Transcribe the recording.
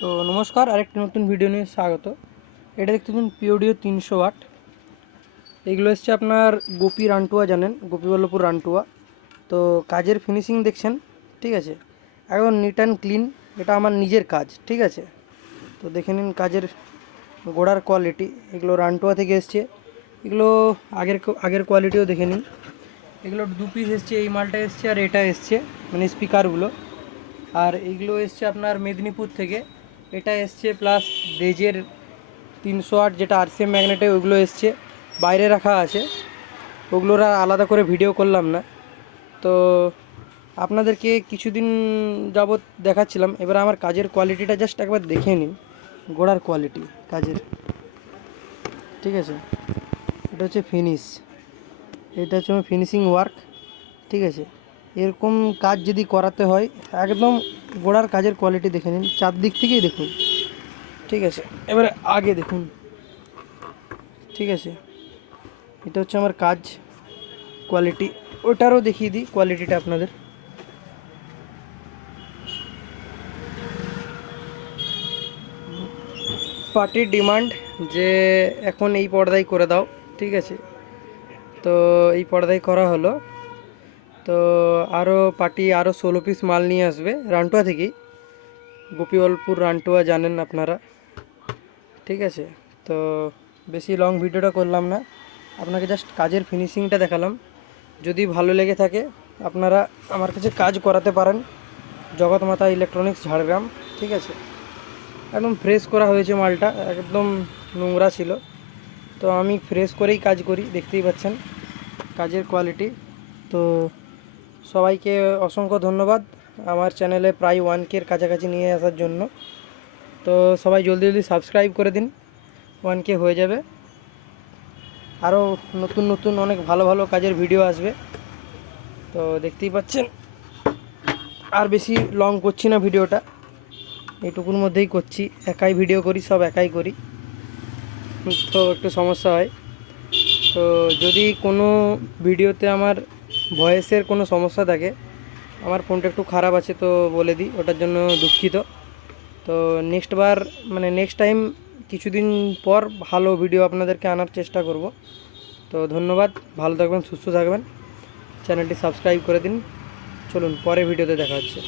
তো নমস্কার, আরেকটি নতুন ভিডিও নিয়ে স্বাগত। এটা দেখতেছেন পিওডিও তিনশো ওয়াট এগুলো এসছে আপনার গোপী রান্টুয়া জানেন গোপীবল্লভপুর রান্টুয়া। তো কাজের ফিনিশিং দেখছেন, ঠিক আছে? একদম নিট অ্যান্ড ক্লিন এটা আমার নিজের কাজ, ঠিক আছে? তো দেখে নিন কাজের গোড়ার কোয়ালিটি এগুলো রান্টুয়া থেকে এসছে। এগুলো আগের আগের কোয়ালিটিও দেখে নিন। এগুলো দু পিস এসছে, এই মালটা এসছে আর এটা এসছে মানে স্পিকারগুলো আর এইগুলো এসছে আপনার মেদিনীপুর থেকে। এটা এসছে প্লাস দেজের তিনশো আট যেটা আরসিএম ম্যাগনেটে ওগুলো এসছে। বাইরে রাখা আছে। ওগুলোর আর আলাদা করে ভিডিও করলাম না। তো আপনাদেরকে কিছুদিন যাবৎ দেখাচ্ছিলাম। এবার আমার কাজের কোয়ালিটিটা জাস্ট একবার দেখে নিন। গোড়ার কোয়ালিটি কাজের। ঠিক আছে? এটা হচ্ছে ফিনিশ এটা হচ্ছে ফিনিশিং ওয়ার্ক ঠিক আছে? এরকম কাজ যদি করাতে হয়, একদম গোড়ার কাজের কোয়ালিটি দেখে নিন, চারদিক থেকেই দেখুন। ঠিক আছে, এবারে আগে দেখুন। ঠিক আছে, এটা হচ্ছে আমার কাজ কোয়ালিটি ওটারও দেখিয়ে দিই কোয়ালিটিটা আপনাদের। পার্টির ডিমান্ড যে এখন এই পর্দায় করে দাও, ঠিক আছে? তো এই পর্দায় করা হলো। তো আরও পার্টি আরও ষোলো পিস মাল নিয়ে আসবে, রান্টুয়া থেকেই। গোপীবলপুর রান্টুয়া জানেন আপনারা। ঠিক আছে, তো বেশি লং ভিডিওটা করলাম না। আপনাকে জাস্ট কাজের ফিনিশিংটা দেখালাম। যদি ভালো লেগে থাকে, আপনারা আমার কাছে কাজ করাতে পারেন। জগৎ জগৎমাতা ইলেকট্রনিক্স ঝাড়গ্রাম। ঠিক আছে, একদম ফ্রেশ করা হয়েছে মালটা, একদম নোংরা ছিল। তো আমি ফ্রেশ করেই কাজ করি, দেখতেই পাচ্ছেন। কাজের কোয়ালিটি তো সবাইকে অসংখ্য ধন্যবাদ আমার চ্যানেলে প্রায় ওয়ান কের কাছাকাছি নিয়ে আসার জন্য। তো সবাই জলদি জলদি সাবস্ক্রাইব করে দিন ওয়ান কে হয়ে যাবে। আরও নতুন নতুন অনেক ভালো ভালো কাজের ভিডিও আসবে। তো দেখতেই পাচ্ছেন, আর বেশি লং করছি না ভিডিওটা এইটুকুর মধ্যেই করছি, একাই ভিডিও করি, সব একাই করি। তো একটু সমস্যা হয়। তো যদি কোনো ভিডিওতে আমার ভয়েসের কোনো সমস্যা থাকে। আমার ফোনটা একটু খারাপ আছে তো বলে দিই, ওটার জন্য দুঃখিত। তো নেক্সট বার মানে নেক্সট টাইম কিছুদিন পর ভালো ভিডিও আপনাদেরকে আনার চেষ্টা করব। তো ধন্যবাদ, ভালো থাকবেন, সুস্থ থাকবেন। চ্যানেলটি সাবস্ক্রাইব করে দিন। চলুন পরে ভিডিওতে দেখা হচ্ছে।